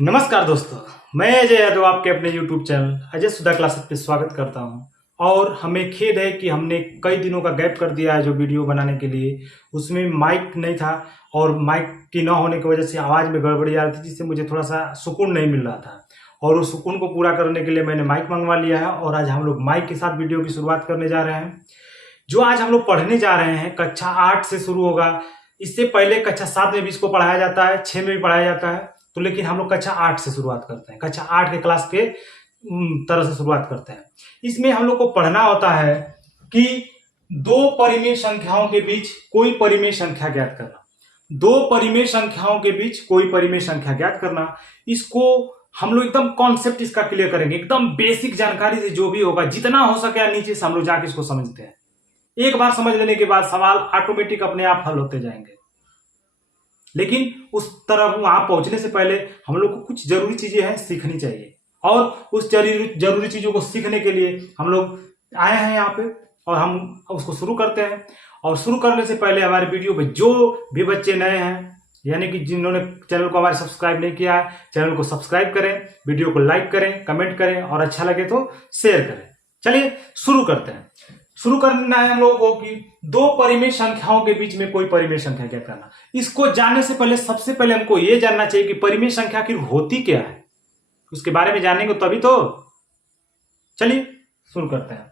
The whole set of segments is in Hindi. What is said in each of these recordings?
नमस्कार दोस्तों, मैं अजय यादव आपके अपने YouTube चैनल अजय सुधा क्लासेस पे स्वागत करता हूं। और हमें खेद है कि हमने कई दिनों का गैप कर दिया है जो वीडियो बनाने के लिए। उसमें माइक नहीं था और माइक की ना होने की वजह से आवाज़ में गड़बड़ी आ रही थी, जिससे मुझे थोड़ा सा सुकून नहीं मिल रहा था। और उस सुकून को पूरा करने के लिए मैंने माइक मंगवा लिया है और आज हम लोग माइक के साथ वीडियो की शुरुआत करने जा रहे हैं। जो आज हम लोग पढ़ने जा रहे हैं कक्षा 8 से शुरू होगा। इससे पहले कक्षा 7 में भी इसको पढ़ाया जाता है, 6 में भी पढ़ाया जाता है। तो लेकिन हम लोग कक्षा 8 से शुरुआत करते हैं, कक्षा 8 के क्लास के तरह से शुरुआत करते हैं। इसमें हम लोग को पढ़ना होता है कि दो परिमेय संख्याओं के बीच कोई परिमेय संख्या ज्ञात करना। दो परिमेय संख्याओं के बीच कोई परिमेय संख्या ज्ञात करना, इसको हम लोग एकदम कॉन्सेप्ट इसका क्लियर करेंगे, एकदम बेसिक जानकारी से जो भी होगा जितना हो सके नीचे से हम लोग जाके इसको समझते हैं। एक बार समझ लेने के बाद सवाल ऑटोमेटिक अपने आप हल होते जाएंगे। लेकिन उस तरफ वहां पहुंचने से पहले हम लोग को कुछ जरूरी चीजें हैं सीखनी चाहिए, और उस जरूरी चीजों को सीखने के लिए हम लोग आए हैं यहाँ पे और हम उसको शुरू करते हैं। और शुरू करने से पहले हमारे वीडियो पे जो भी बच्चे नए हैं, यानी कि जिन्होंने चैनल को हमारे सब्सक्राइब नहीं किया है, चैनल को सब्सक्राइब करें, वीडियो को लाइक करें, कमेंट करें और अच्छा लगे तो शेयर करें। चलिए शुरू करते हैं। शुरू करना है हम लोगों को कि दो परिमेय संख्याओं के बीच में कोई परिमेय संख्या क्या करना। इसको जानने से पहले सबसे पहले हमको यह जानना चाहिए कि परिमेय संख्या की होती क्या है, उसके बारे में जानेंगे तभी तो। चलिए शुरू करते हैं।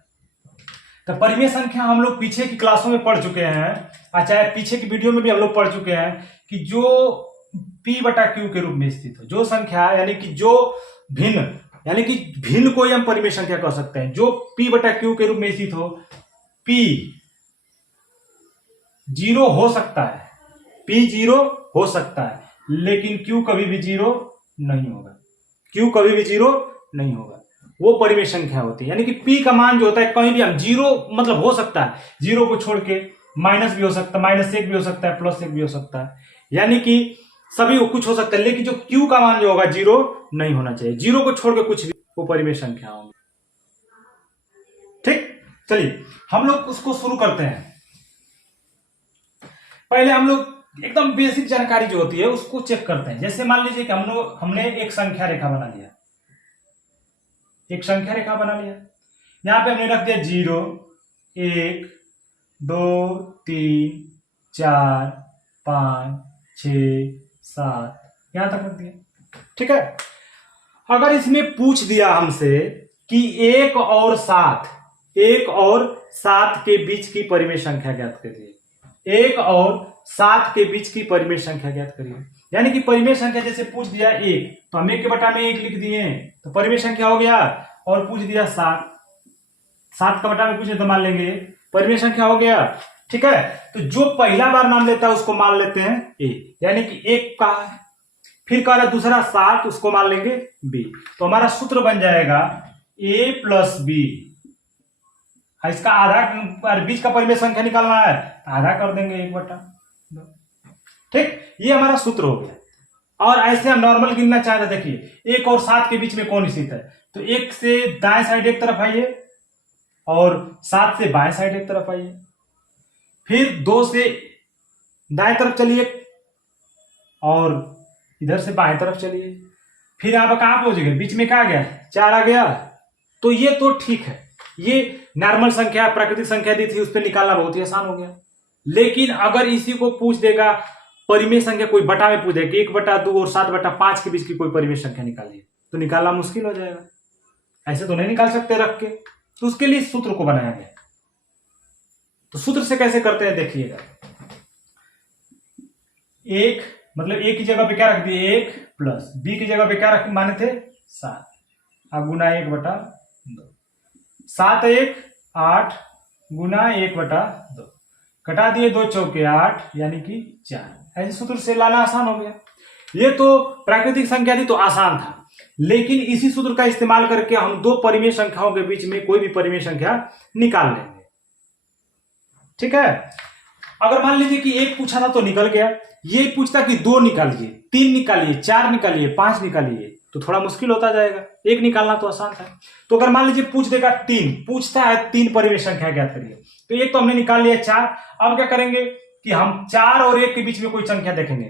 तो परिमेय संख्या हम लोग पीछे की क्लासों में पढ़ चुके हैं, अच्छा पीछे की वीडियो में भी हम लोग पढ़ चुके हैं कि जो P/Q के रूप में स्थित हो, जो संख्या यानी कि जो भिन्न, यानी कि भिन्न को हम परिमेय संख्या कह सकते हैं। जो P/Q के रूप में स्थित हो, P 0 हो सकता है, P 0 हो सकता है, लेकिन Q कभी भी 0 नहीं होगा। Q कभी भी 0 नहीं होगा, वो परिमेय संख्या होती है। यानी कि P का मान जो होता है कहीं भी हम 0 मतलब हो सकता है, 0 को छोड़ के माइनस भी हो सकता है, -1 भी हो सकता है, +1 भी हो सकता है, यानी कि सभी कुछ हो सकता है। लेकिन जो Q का मान जो होगा 0 नहीं होना चाहिए। 0 को छोड़ के कुछ भी वो परिमेय संख्या होंगी। ठीक, चलिए हम लोग उसको शुरू करते हैं। पहले हम लोग एकदम बेसिक जानकारी जो होती है उसको चेक करते हैं। जैसे मान लीजिए कि हमने एक संख्या रेखा बना लिया, एक संख्या रेखा बना लिया। यहां पे हमने रख दिया 0, 1, 2, 3, 4, 5, 6, 7, यहां तक रख दिया। ठीक है। अगर इसमें पूछ दिया हमसे कि 1 और 7 के बीच की परिमेय संख्या ज्ञात करिए, 1 और 7 के बीच की परिमेय संख्या ज्ञात करिए, यानी कि परिमेय संख्या जैसे पूछ दिया 1 तो हम 1 के बटा में 1 लिख दिए तो परिमेय संख्या हो गया। और पूछ दिया 7 का बटा में पूछे तो मान लेंगे परिमेय संख्या हो गया। ठीक है। तो जो पहला बार नाम लेता है उसको मान लेते हैं A, यानी कि 1 का है। फिर कह रहा है दूसरा 7, उसको मान लेंगे B। तो हमारा सूत्र बन जाएगा A + B। इसका आधा, बीच का परिमेय संख्या निकालना है आधा कर देंगे 1/2। ठीक, ये हमारा सूत्र हो गया। और ऐसे हम नॉर्मल गिनना चाहते हैं। देखिए 1 और 7 के बीच में कौन स्थित है, तो 1 से दाएं साइड एक तरफ आइए और 7 से बाएं साइड एक तरफ आइए। फिर 2 से दाएं तरफ चलिए और इधर से बाएं तरफ चलिए। फिर आप कहां पहुंचेंगे, बीच में क्या आ गया, 4 आ गया। तो ये तो ठीक है, ये नॉर्मल संख्या प्राकृतिक संख्या दी थी, उस पर निकालना बहुत ही आसान हो गया। लेकिन अगर इसी को पूछ देगा परिमेय संख्या, कोई बटा में पूछ देगा 1/2 और 7/5 के बीच की कोई परिमेय संख्या निकालिए, तो निकालना मुश्किल हो जाएगा। ऐसे तो नहीं निकाल सकते रख के, तो उसके लिए सूत्र को बनाया गया। तो सूत्र से कैसे करते हैं देखिएगा। 1 मतलब A की जगह पे क्या रख दिए 1 प्लस B की जगह पे क्या रख माने थे 7, अब गुना 1/2, 7 1 8 गुना 1/2, कटा दिए 2 चौके 8 यानी कि 4। ऐसे सूत्र से लाना आसान हो गया। ये तो प्राकृतिक संख्या थी तो आसान था, लेकिन इसी सूत्र का इस्तेमाल करके हम दो परिमेय संख्याओं के बीच में कोई भी परिमेय संख्या निकाल लेंगे। ठीक है। अगर मान लीजिए कि 1 पूछा था तो निकल गया, ये पूछता कि 2 निकालिए, 3 निकालिए, 4 निकालिए, 5 निकालिए, तो थोड़ा मुश्किल होता जाएगा। 1 निकालना तो आसान था। तो अगर मान लीजिए पूछ देगा 3, पूछता है 3 परिमेय संख्या ज्ञात करिए, तो 1 तो हमने निकाल लिया, 4। अब क्या करेंगे कि हम 4 और 1 के बीच में कोई संख्या देखेंगे।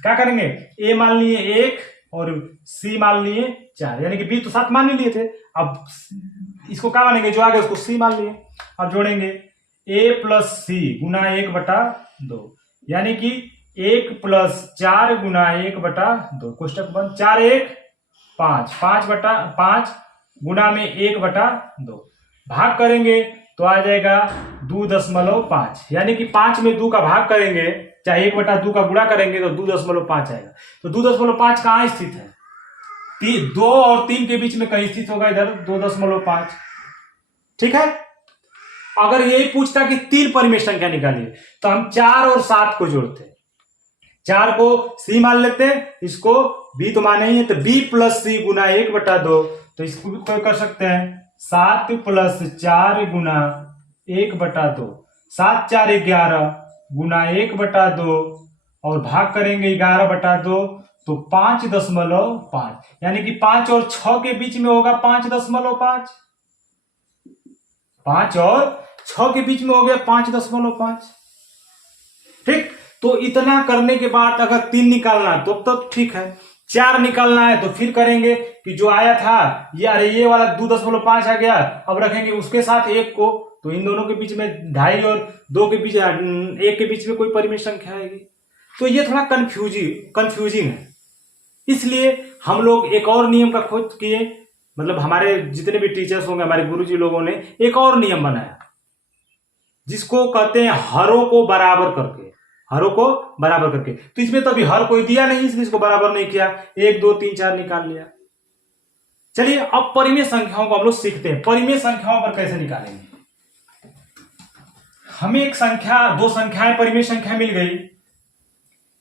क्या करेंगे, A मान लिए 1 और सी मान लिए 4, यानी कि बी तो 7 मान ही लिए थे। अब इसको क्या मानेंगे, जो आगे उसको सी मान लिए। अब जोड़ेंगे a प्लस सी गुना 1/2, यानी कि 1 प्लस 4 गुना 1/2, कोष्टक बंद, 4 1 5, 5/5 गुना में 1/2, भाग करेंगे तो आ जाएगा 2.5, यानी कि 5 में 2 का भाग करेंगे, चाहे 1/2 का गुणा करेंगे तो 2.5 आएगा। तो 2.5 कहाँ स्थित है, 2 और 3 के बीच में कहीं स्थित होगा, इधर 2.5। ठीक है। अगर यही पूछता कि 3 परिमेय संख्या निकालिए तो हम 4 और 7 को जोड़ते, 4 को सी मान लेते हैं, इसको बी तो माने ही है, तो बी प्लस सी गुना 1/2, तो इसको भी कोई कर सकते हैं, 7 प्लस 4 गुना 1/2, 7 4 11 गुना 1/2 और भाग करेंगे 11/2, तो 5.5, यानी कि 5 और 6 के बीच में होगा 5.5, 5 और 6 के बीच में हो गया 5.5। ठीक। तो इतना करने के बाद अगर 3 निकालना है तो ठीक है, 4 निकालना है तो फिर करेंगे कि जो आया था ये वाला 2.5 आ गया, अब रखेंगे उसके साथ 1 को, तो इन दोनों के बीच में 2.5 और 2 के बीच 1 के बीच में कोई परिमेय संख्या आएगी। तो ये थोड़ा कंफ्यूजिंग है, इसलिए हम लोग एक और नियम का खोज किए, मतलब हमारे जितने भी टीचर्स होंगे, हमारे गुरुजी लोगों ने एक और नियम बनाया जिसको कहते हैं हरों को बराबर करके, हरों को बराबर करके। तो इसमें तो अभी हर कोई दिया नहीं, इसलिए इसको बराबर नहीं किया, 1 2 3 4 निकाल लिया। चलिए अब परिमेय संख्याओं को हम लोग सीखते हैं, परिमेय संख्याओं पर कैसे निकालेंगे। हमें एक संख्या, 2 संख्याएं परिमेय संख्या मिल गई,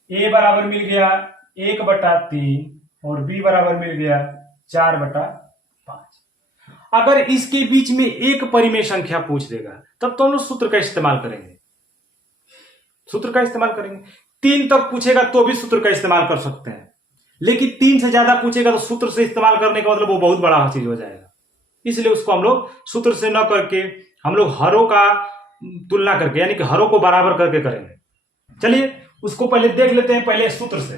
a बराबर मिल गया 1/3 और b बराबर मिल गया 4/5। अगर इसके बीच में एक परिमेय संख्या पूछ देगा तब तो हम लोग सूत्र का इस्तेमाल करेंगे, 3 तक पूछेगा तो भी सूत्र का इस्तेमाल कर सकते हैं, लेकिन 3 से ज्यादा पूछेगा तो सूत्र से इस्तेमाल करने का मतलब वो बहुत बड़ा चीज हो जाएगा, इसलिए उसको हम लोग सूत्र से न करके हम लोग हरों का तुलना करके, यानी कि हरों को बराबर करके करेंगे। चलिए उसको पहले देख लेते हैं, पहले सूत्र से।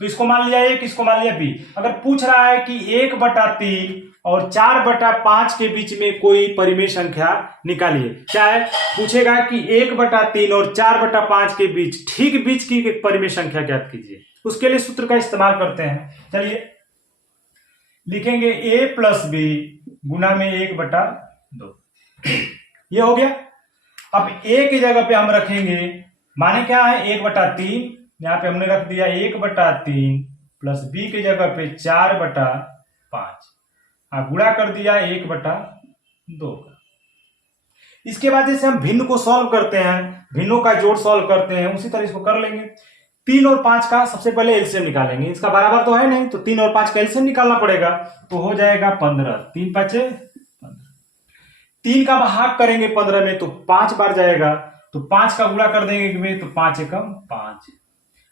तो इसको मान लिया 1, इसको मान लिया b। अगर पूछ रहा है कि 1/3 और 4/5 के बीच में कोई परिमेय संख्या निकालिए, क्या है, पूछेगा कि 1/3 और 4/5 के बीच, ठीक बीच की परिमेय संख्या ज्ञात कीजिए। उसके लिए सूत्र का इस्तेमाल करते हैं। चलिए लिखेंगे a प्लस बी गुना में 1/2, ये हो गया। अब a की जगह पे हम रखेंगे, माने क्या है 1/3, यहां पे हमने रख दिया 1/3 प्लस b की जगह पे 4/5, गुणा कर दिया 1/2। इसके बाद जैसे हम भिन्न को सॉल्व करते हैं, भिन्नों का जोड़ सॉल्व करते हैं, उसी तरह इसको कर लेंगे। 3 और 5 का सबसे पहले एलसीएम निकालेंगे, इसका बराबर तो है नहीं, तो 3 और 5 का एलसीएम निकालना पड़ेगा, तो हो जाएगा 15, 3 5 15। 3 का भाग करेंगे 15 में तो 5 बार जाएगा, तो 5 का गुणा कर देंगे तो 5 एकम 5,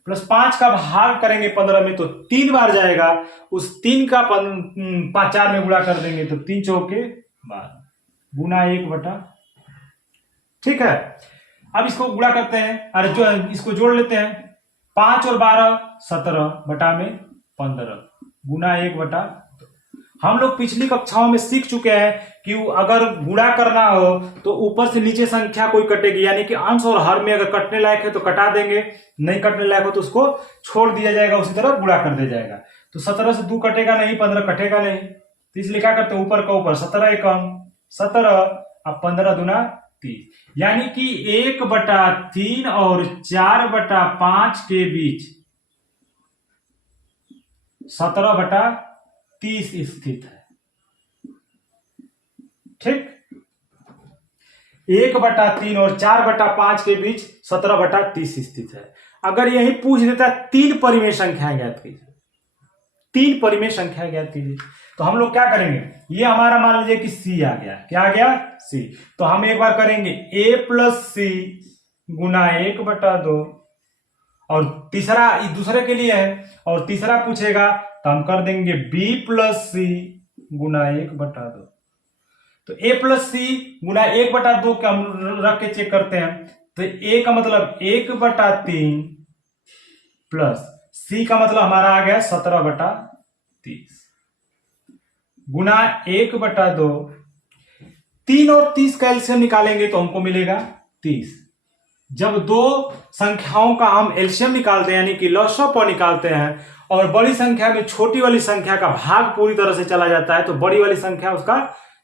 प्लस 5 का भाग करेंगे 15 में तो 3 बार जाएगा, उस 3 का 4 में गुणा कर देंगे तो 3 चौके 12 गुना 1/, ठीक है। अब इसको गुणा करते हैं, अरे जो इसको जोड़ लेते हैं, 5 और 12 17 बटा में 15 गुना 1/। हम लोग पिछली कक्षाओं में सीख चुके हैं कि अगर गुणा करना हो तो ऊपर से नीचे संख्या कोई कटेगी, यानी कि अंश और हर में अगर कटने लायक है तो कटा देंगे, नहीं कटने लायक हो तो उसको छोड़ दिया जाएगा, उसी तरह गुणा कर दिया जाएगा। तो 17 से 2 कटेगा नहीं, 15 कटेगा नहीं, तो इसलिए क्या करते हैं, ऊपर का ऊपर 17 एकम 17, अब 15 दूना 30, यानी कि 1/3 और 4/5 के बीच 17/30 स्थित है। ठीक, 1/3 और 4/5 के बीच 17/30 स्थित है। अगर यही पूछ देता 3 परिमेय संख्याएं ज्ञात कीजिए, 3 परिमेय संख्याएं ज्ञात कीजिए, तो हम लोग क्या करेंगे, ये हमारा मान लीजिए कि सी आ गया, क्या आ गया, सी। तो हम एक बार करेंगे a प्लस सी गुना 1/2, और तीसरा दूसरे के लिए है, और तीसरा पूछेगा तो हम कर देंगे b प्लस सी गुना 1/2। तो a प्लस सी गुना 1/2 के हम रख के चेक करते हैं, तो a का मतलब 1/3 प्लस सी का मतलब हमारा आ गया 17/30 गुना 1/2। 3 और 30 का एलसीएम निकालेंगे तो हमको मिलेगा 30। जब दो संख्याओं का हम एलसीएम निकालते हैं यानी कि लॉसअ निकालते हैं और बड़ी संख्या में छोटी वाली संख्या का भाग पूरी तरह से चला जाता है तो बड़ी वाली संख्या उसका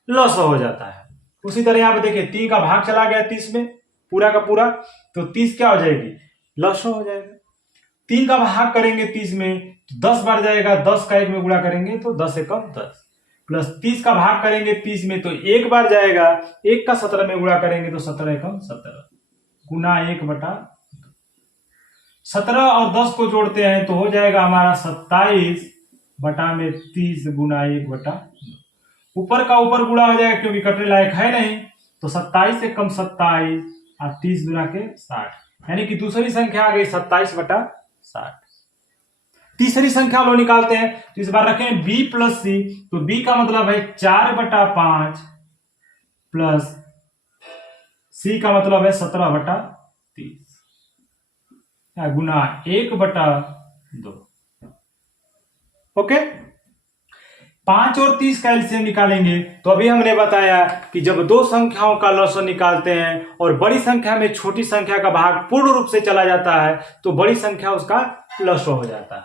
लॉस हो जाता है। उसी तरह यहां पे देखिए 3 का भाग चला गया 30 में पूरा का पूरा, तो 30 क्या हो जाएगी, लॉस हो जाएगा। 3 का भाग करेंगे 30 में तो 10 बार जाएगा, 10 का 1 में गुणा करेंगे तो 10 एकम 10, प्लस 30 का भाग करेंगे 30 में तो 1 बार जाएगा, 1 का 17 में गुणा करेंगे तो 17 एकम 17 गुना 1/2। 17 और 10 को जोड़ते हैं तो हो जाएगा हमारा 27/30 गुना 1/2। ऊपर का ऊपर गुणा हो जाएगा क्योंकि कटने लायक है नहीं, तो 27 एकम 27 और 30 गुना के 60, यानी कि दूसरी संख्या आ गई 27/60। तीसरी संख्या हम लोग निकालते हैं तो इस बार रखें b प्लस सी, तो b का मतलब है 4/5 प्लस c का मतलब है 17/30 गुना 1/2। ओके, 5 और 30 का एलसीएम निकालेंगे तो अभी हमने बताया कि जब दो संख्याओं का लॉसअ निकालते हैं और बड़ी संख्या में छोटी संख्या का भाग पूर्ण रूप से चला जाता है तो बड़ी संख्या उसका लॉसअ हो जाता है।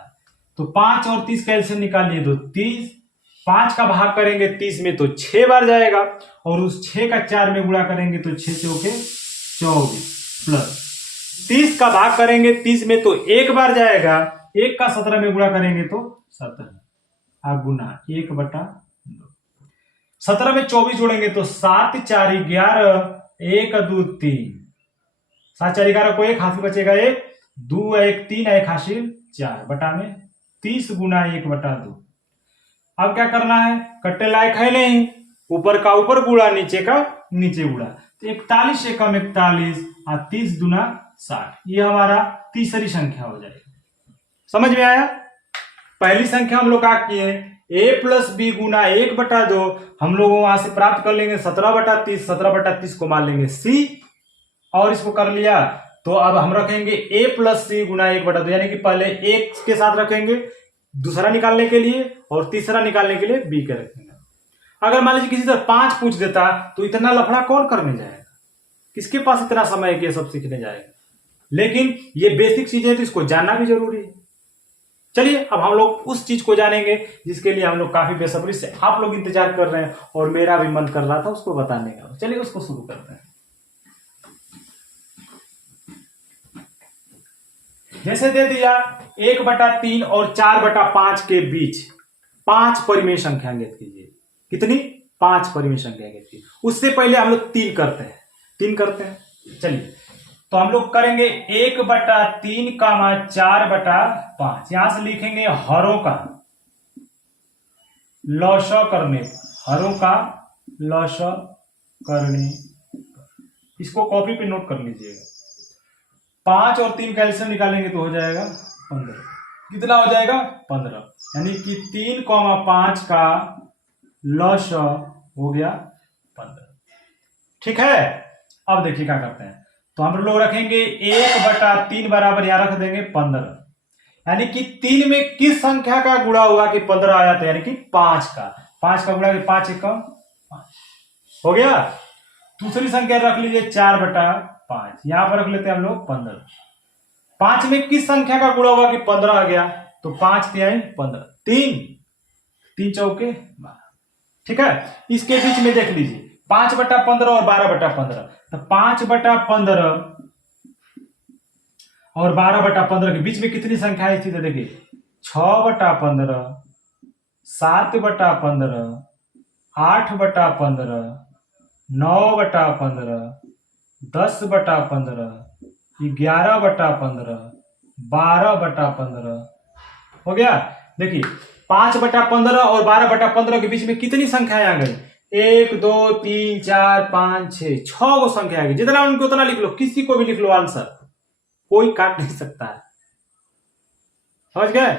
तो 5 और 30 का एलसीएम निकालिए तो 30, 5 का भाग करेंगे 30 में तो 6 बार जाएगा और उस 6 का 4 में गुणा करेंगे तो 6 चौके 24 प्लस 30 का भाग करेंगे 30 में तो 1 बार जाएगा, 1 का 17 में गुणा करेंगे तो 17 गुना 1/2। 17 में 24 जोड़ेंगे तो 7 4 11 1 2 3, 7 4 11 को 1 हासिल बचेगा 1 2 1 3 1 हासिल 4 बटा में 30 गुना 1/2। अब क्या करना है, कट्टे लायक है नहीं, ऊपर का ऊपर गुणा नीचे का नीचे गुणा, तो 41 एकम 41 और 30 दुना 60, ये हमारा तीसरी संख्या हो जाएगी। समझ में आया? पहली संख्या हम लोग क्या किए, a प्लस बी गुना 1/2 हम लोग वहां से प्राप्त कर लेंगे 17/30, 17/30 को मान लेंगे c और इसको कर लिया तो अब हम रखेंगे a प्लस सी गुना 1/2, यानी कि पहले एक के साथ रखेंगे दूसरा निकालने के लिए और तीसरा निकालने के लिए b के रखेंगे। अगर मान लीजिए किसी से 5 पूछ देता तो इतना लफड़ा कौन करने जाएगा, किसके पास इतना समय है कि ये सब सीखने जाएगा। लेकिन ये बेसिक चीजें है तो इसको जानना भी जरूरी है। चलिए अब हम लोग उस चीज को जानेंगे जिसके लिए हम लोग काफी बेसब्री से आप लोग इंतजार कर रहे हैं और मेरा भी मन कर रहा था उसको बताने का। चलिए उसको शुरू करते हैं। जैसे दे दिया 1/3 और 4/5 के बीच 5 परिमेय संख्या ज्ञात कीजिए। कितनी? 5 परिमेय संख्या ज्ञात कीजिए। उससे पहले हम लोग 3 करते हैं। चलिए तो हम लोग करेंगे 1/3 कामा 4/5, यहां से लिखेंगे हरों का लॉसअ करने, हरों का लॉसअ करने, इसको कॉपी पे नोट कर लीजिएगा। 5 और 3 का एलसीएम निकालेंगे तो हो जाएगा 15। कितना हो जाएगा? 15, यानी कि 3,5 का लॉसअ हो गया 15। ठीक है, अब देखिए क्या करते हैं, तो हम लोग रखेंगे 1/3 बराबर यहां रख देंगे 15, यानी कि 3 में किस संख्या का गुणा हुआ कि 15 आया था, यानी कि 5 का गुणा 5 एकम 5 हो गया। दूसरी संख्या रख लीजिए 4/5, यहां पर रख लेते हैं हम लोग 15। 5 में किस संख्या का गुणा हुआ कि 15 आ गया, तो 5 तिहाई 15, 3 चौके 12। ठीक है, इसके बीच में देख लीजिए 5/15 और 12/15, तो 5/15 और 12/15 के बीच में कितनी संख्या स्थित है, देखिए 6/15, 7/15, 8/15, 9/15, 10/15, 11/15, 12/15 हो गया। देखिए 5/15 और 12/15 के बीच में कितनी संख्याएं आ गई, 1 2 3 4 5 6 गो संख्या आ गई। जितना उनको उतना लिख लो, किसी को भी लिख लो आंसर, कोई काट नहीं सकता है। समझ गए?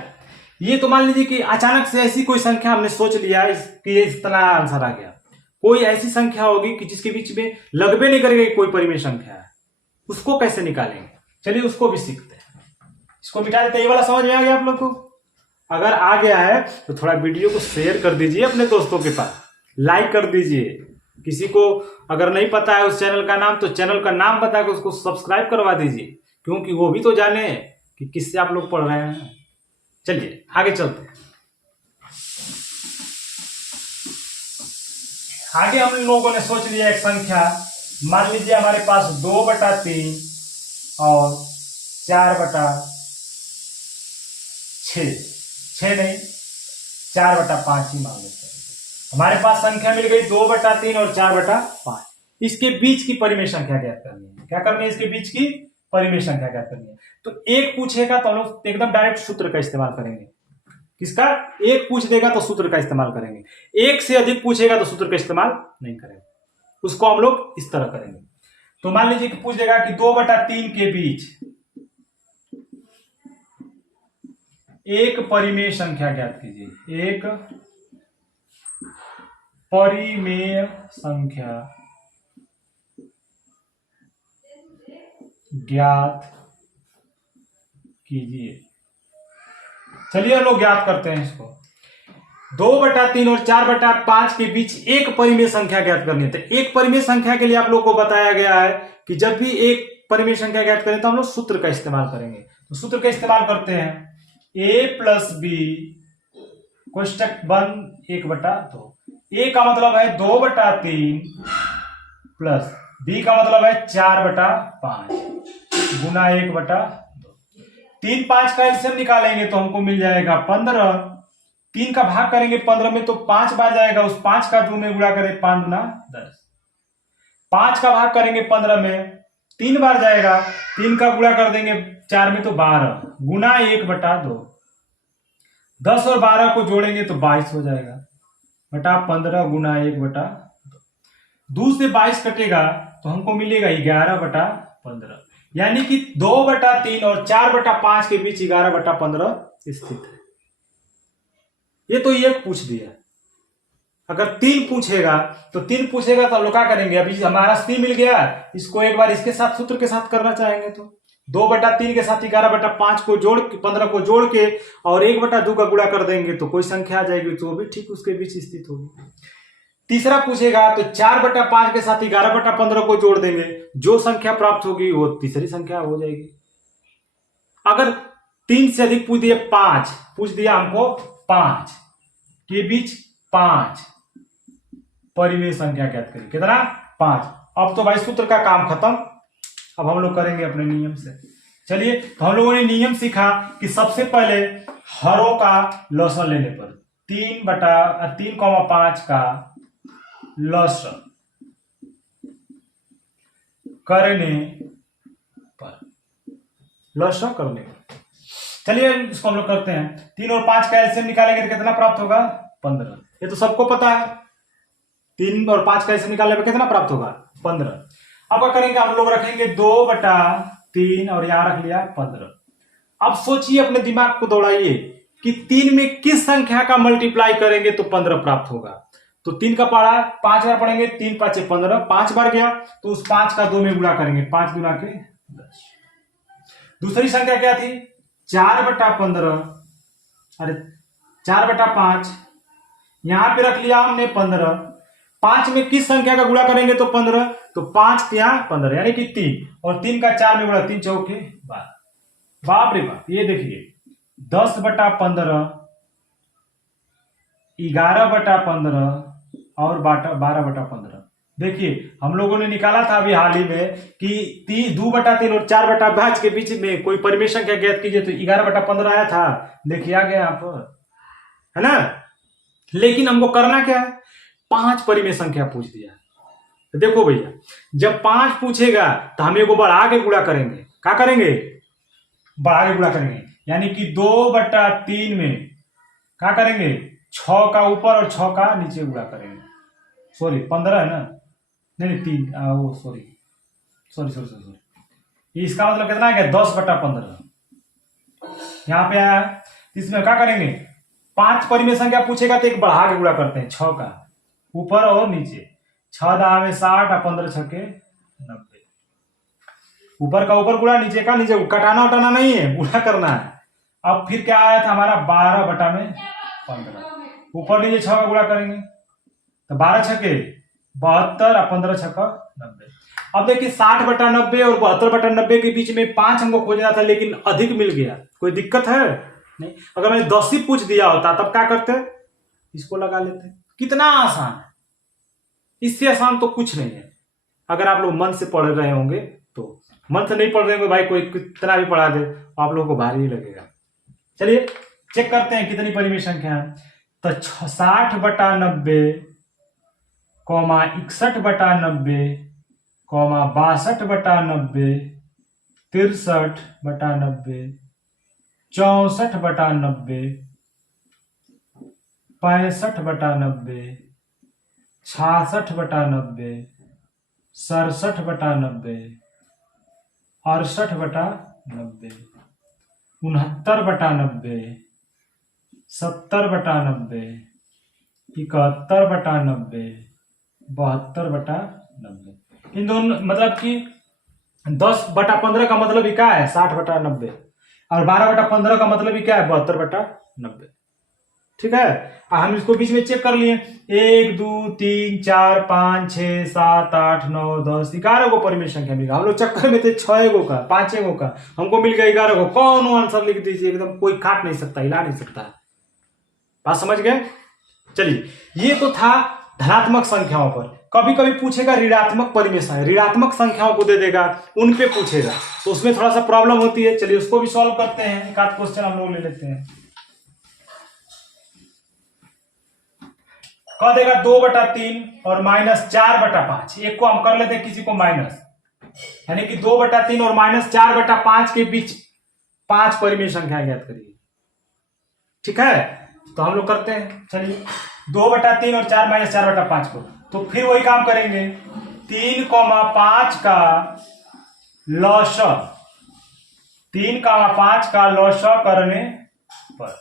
ये तो मान लीजिए कि अचानक से ऐसी कोई संख्या हमने सोच लिया कि इतना आंसर आ गया। कोई ऐसी संख्या होगी कि जिसके बीच में लगभग नहीं करेगा कोई परिमेय संख्या है, उसको कैसे निकालेंगे, चलिए उसको भी सीखते हैं। इसको मिटा देते हैं। ये वाला समझ में आ गया आप लोग को? अगर आ गया है तो थोड़ा वीडियो को शेयर कर दीजिए अपने दोस्तों के पास, लाइक कर दीजिए। किसी को अगर नहीं पता है उस चैनल का नाम, तो चैनल का नाम बता के उसको सब्सक्राइब करवा दीजिए, क्योंकि वो भी तो जाने कि किससे आप लोग पढ़ रहे हैं। चलिए आगे चलते हैं। आगे हम लोगों ने सोच लिया एक संख्या, मान लीजिए हमारे पास 2/3 और 4/6, 6 नहीं 4/5 ही मान लेते हैं। हमारे पास संख्या मिल गई 2/3 और 4/5। इसके बीच की परिमेय संख्या ज्ञात करनी है। क्या करनी है? इसके बीच की परिमेय संख्या ज्ञात करनी है। तो एक पूछेगा तो हम लोग एकदम डायरेक्ट सूत्र का इस्तेमाल करेंगे। किसका? एक पूछ देगा तो सूत्र का इस्तेमाल करेंगे। एक से अधिक पूछेगा तो सूत्र का इस्तेमाल नहीं करेंगे, उसको हम लोग इस तरह करेंगे। तो मान लीजिए कि पूछ देगा कि 2/3 के बीच एक परिमेय संख्या ज्ञात कीजिए। एक परिमेय संख्या ज्ञात कीजिए। चलिए हम लोग ज्ञात करते हैं इसको। 2/3 और 4/5 के बीच एक परिमेय संख्या ज्ञात करनी है। तो एक परिमेय संख्या के लिए आप लोग को बताया गया है कि जब भी एक परिमेय संख्या ज्ञात करें तो हम लोग सूत्र का इस्तेमाल करेंगे। तो सूत्र का इस्तेमाल करते हैं। a + b कोष्टक बंद 1/2। a का मतलब है 2/3 प्लस b का मतलब है 4/5 गुना 1/2। 3 5 का एलसीएम निकालेंगे तो हमको मिल जाएगा 15। 3 का भाग करेंगे 15 में तो 5 बार जाएगा, उस 5 का 2 में गुणा करें 5 गुना 10। 5 का भाग करेंगे 15 में 3 बार जाएगा, 3 का गुणा कर देंगे 4 में तो 12 गुना 1/2। 10 और 12 को जोड़ेंगे तो 22 हो जाएगा बटा 15 गुना 1/2। 2 से 22 कटेगा तो हमको मिलेगा 11/15, यानी कि 2/3 और 4/5 के बीच 11/15 स्थित है। ये तो एक पूछ दिया। अगर 3 पूछेगा तो हम लोग क्या करेंगे? अभी हमारा C मिल गया, इसको एक बार इसके साथ सूत्र के साथ करना चाहेंगे तो 2/3 के साथ 11/5 को जोड़ 15 को जोड़ के और 1/2 का गुणा कर देंगे तो कोई संख्या आ जाएगी, तो वो भी ठीक उसके बीच स्थित होगी। तीसरा पूछेगा तो 4/5 के साथ 11/15 को जोड़ देंगे, जो संख्या प्राप्त होगी वो तीसरी संख्या हो जाएगी। अगर 3 से अधिक पूछ दिया, 5 पूछ दिया हमको, 5 के बीच 5 परिमेय संख्या ज्ञात करें। कितना? 5। अब तो भाई सूत्र का काम खत्म, अब हम लोग करेंगे अपने नियम से। चलिए, तो हम लोगों ने नियम सीखा कि सबसे पहले हरों का लॉसन लेने पर 3/5 का लॉसन करने पर चलिए इसको हम लोग करते हैं। 3 और 5 का एलसीएम निकालेंगे तो कितना प्राप्त होगा? 15। ये तो सबको पता है, 3 और 5 का एलसीएम निकालने पर कितना प्राप्त होगा? 15। अब क्या करेंगे? हम लोग रखेंगे 2/3 और यहां रख लिया 15। अब सोचिए, अपने दिमाग को दौड़ाइए कि 3 में किस संख्या का मल्टीप्लाई करेंगे तो 15 प्राप्त होगा। तो 3 का पढ़ा 5 बार पढ़ेंगे, 3 5 15, 5 बार गया तो उस 5 का 2 में गुणा करेंगे, 5 गुना के 10। दूसरी संख्या क्या थी? 4/15, अरे 4/5 यहां पे रख लिया हमने 15। 5 में किस संख्या का गुणा करेंगे तो 15, तो 5 यहाँ 15 यानी कि 3, और 3 का 4 में गुणा, 3 चौके 12। बाप रे बाप, ये देखिए 10/15, 11/15 और 12/15। देखिए हम लोगों ने निकाला था अभी हाल ही में कि 2/3 और 4/5 के बीच में कोई परिमेय संख्या ज्ञात कीजिए, तो 11/15 आया था। देखिए आ गया यहाँ पर, है ना। लेकिन हमको करना क्या है? 5 परिमेय संख्या पूछ दिया। तो देखो भैया, जब 5 पूछेगा तो हम एगो बढ़ा के गुणा करेंगे। क्या करेंगे? बढ़ा के गुणा करेंगे, यानी कि 2/3 में क्या करेंगे? 6 का ऊपर और 6 का नीचे गुणा करेंगे। सॉरी 15 है ना, नहीं 3, वो सॉरी, इसका मतलब कितना है? 10/15 यहां पे आया। इसमें क्या करेंगे? 5 परिमेय संख्या पूछेगा तो एक बढ़ा के गुणा करते हैं, 6 का ऊपर और नीचे। 6 × 60 और 15 × 90। ऊपर का ऊपर गुणा, नीचे का नीचे, कटाना उटाना नहीं है, गुणा करना है। अब फिर क्या आया था हमारा 12/15, ऊपर नीचे 6 का गुणा करेंगे तो 12 छके 72 और 15 छक्का 90। अब देखिए 60/90 और 72/90 के बीच में 5 हमको खोजना था, लेकिन अधिक मिल गया, कोई दिक्कत है नहीं। अगर मैंने 10 ही पूछ दिया होता तब क्या करते, इसको लगा लेते। कितना आसान है, इससे आसान तो कुछ नहीं है। अगर आप लोग मन से पढ़ रहे होंगे तो, मन से नहीं पढ़ रहे होंगे भाई, कोई कितना भी पढ़ा दे आप लोगों को भारी ही लगेगा। चलिए चेक करते हैं कितनी परिमेय संख्या है। तो 60/90, 61/90, 62/90, 63/90, 64/90, 65/90, 66/90, 67/90, 68/90, 69/90, 70/90, 71/90, 72/90। इन दोनों मतलब कि 10/15 का मतलब ही क्या है 60/90, और 12/15 का मतलब ही क्या है 72/90। ठीक है, हम इसको बीच में चेक कर लिए। 1 2 3 4 5 6 7 8 9 10 11 को परिमेय संख्या मिला। हम लोग चक्कर में थे 6 गो का 5 गो का, हमको मिल गया 11 को। कौन आंसर लिख दीजिए, एकदम कोई काट नहीं सकता, हिला नहीं सकता। बात समझ गए। चलिए ये तो था धनात्मक संख्याओं पर। कभी कभी पूछेगा ऋणात्मक परिमेय संख्या, ऋणात्मक संख्याओं को दे देगा, उन पे पूछेगा, तो उसमें थोड़ा सा प्रॉब्लम होती है। चलिए उसको भी सॉल्व करते हैं, एक आध क्वेश्चन हम लोग ले लेते हैं। कह देगा 2/3 और -4/5। एक को हम कर लेते हैं किसी को माइनस, यानी कि 2/3 और -4/5 के बीच 5 परिमेय संख्या ज्ञात करिए। ठीक है, तो हम लोग करते हैं। चलिए 2/3 और 4 -4/5 को, तो फिर वही काम करेंगे। 3,5 का लॉसक, 3,5 का लॉसक करने पर,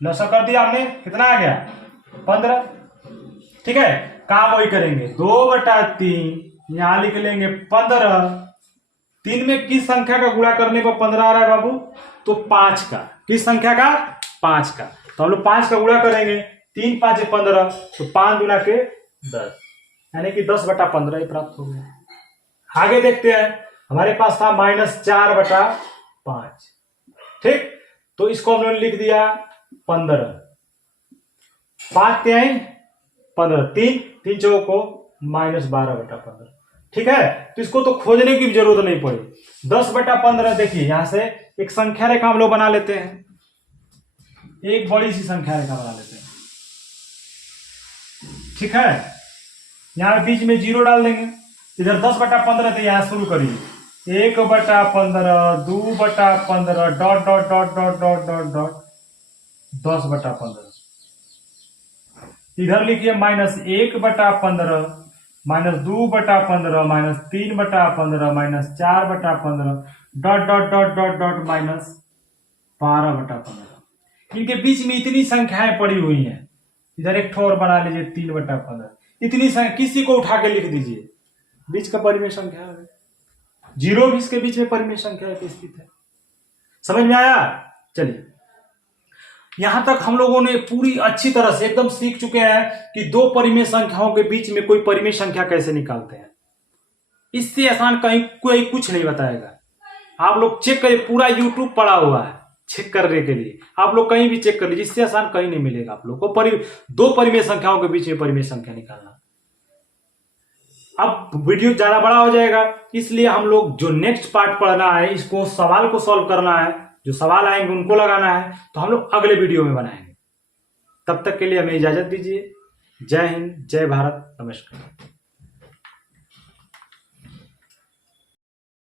लॉसक कर दिया हमने, कितना आ गया 15। ठीक है, काम वही करेंगे। 2/3 यहां लिख लेंगे 15। 3 में किस संख्या का गुणा करने पर 15 आ रहा है बाबू, तो 5 का। किस संख्या का, 5 का। तो हम लोग 5 का गुणा करेंगे, 3 5 15, तो 5 गुना के 10, यानी कि 10/15 ही प्राप्त हो गया। आगे देखते हैं, हमारे पास था -4/5। ठीक, तो इसको हमने लिख दिया 15। 5 के हैं 15, 3 चौको -12/15। ठीक है, तो इसको तो खोजने की भी जरूरत नहीं पड़ी। 10/15, देखिए यहां से एक संख्या रेखा हम लोग बना लेते हैं, एक बड़ी सी संख्या रेखा बना लेते हैं। ठीक है, यहां बीच में 0 डाल देंगे। इधर 10/15 थे, यहां शुरू करिए 1/15, 2/15, dot dot dot dot dot dot dot 10/15। इधर लिखिए -1/15, -2/15, -3/15, -4/15, dot dot dot dot dot -12/15। इनके बीच में इतनी संख्याएं पड़ी हुई हैं। इधर एक ठो और बना लीजिए 3/15। इतनी संख्या किसी को उठा के लिख दीजिए, बीच का परिमेय संख्या है। 0 भी इसके बीच में परिमेय संख्या की स्थिति है। समझ में आया। चलिए यहां तक हम लोगों ने पूरी अच्छी तरह से एकदम सीख चुके हैं कि दो परिमेय संख्याओं के बीच में कोई परिमेय संख्या कैसे निकालते हैं। इससे आसान कहीं कोई कुछ नहीं बताएगा। आप लोग चेक करिए, पूरा यूट्यूब पड़ा हुआ है चेक करने के लिए। आप लोग कहीं भी चेक कर लीजिए, इससे आसान कहीं नहीं मिलेगा आप लोग को दो परिमेय संख्याओं के बीच में परिमेय संख्या निकालना। अब वीडियो ज्यादा बड़ा हो जाएगा, इसलिए हम लोग जो नेक्स्ट पार्ट पढ़ना है, इसको सवाल को सॉल्व करना है, जो सवाल आएंगे उनको लगाना है, तो हम लोग अगले वीडियो में बनाएंगे। तब तक के लिए हमें इजाजत दीजिए। जय हिंद, जय भारत, नमस्कार।